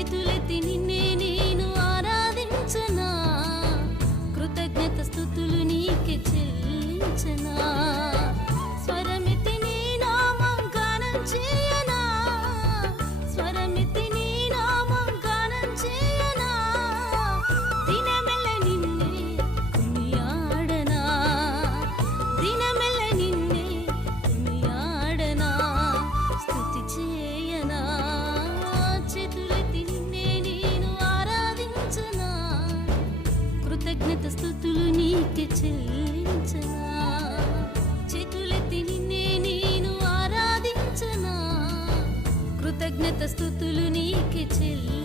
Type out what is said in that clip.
చేతులెత్తి నిన్నే నేను ఆరాధించనా, కృతజ్ఞత స్తుతులు నీకే చెల్లించనా. స్వరమెత్తి నీ నామం గానం చేయనా, స్వరమెత్తి నీ నామం గానం చేయనా. దినమెల్ల నిన్నే కొనియాడనా, దినమెల్ల నిన్నే కొనియాడనా, స్తుతి చేయనా. చేతులెత్తి నిన్నే నేను ఆరాధించనా, కృతజ్ఞత స్తుతులు నీకే చెల్లించనా. చేతులెత్తి నిన్నే నేను ఆరాధించనా, కృతజ్ఞత స్తుతులు నీకే చెల్లించనా.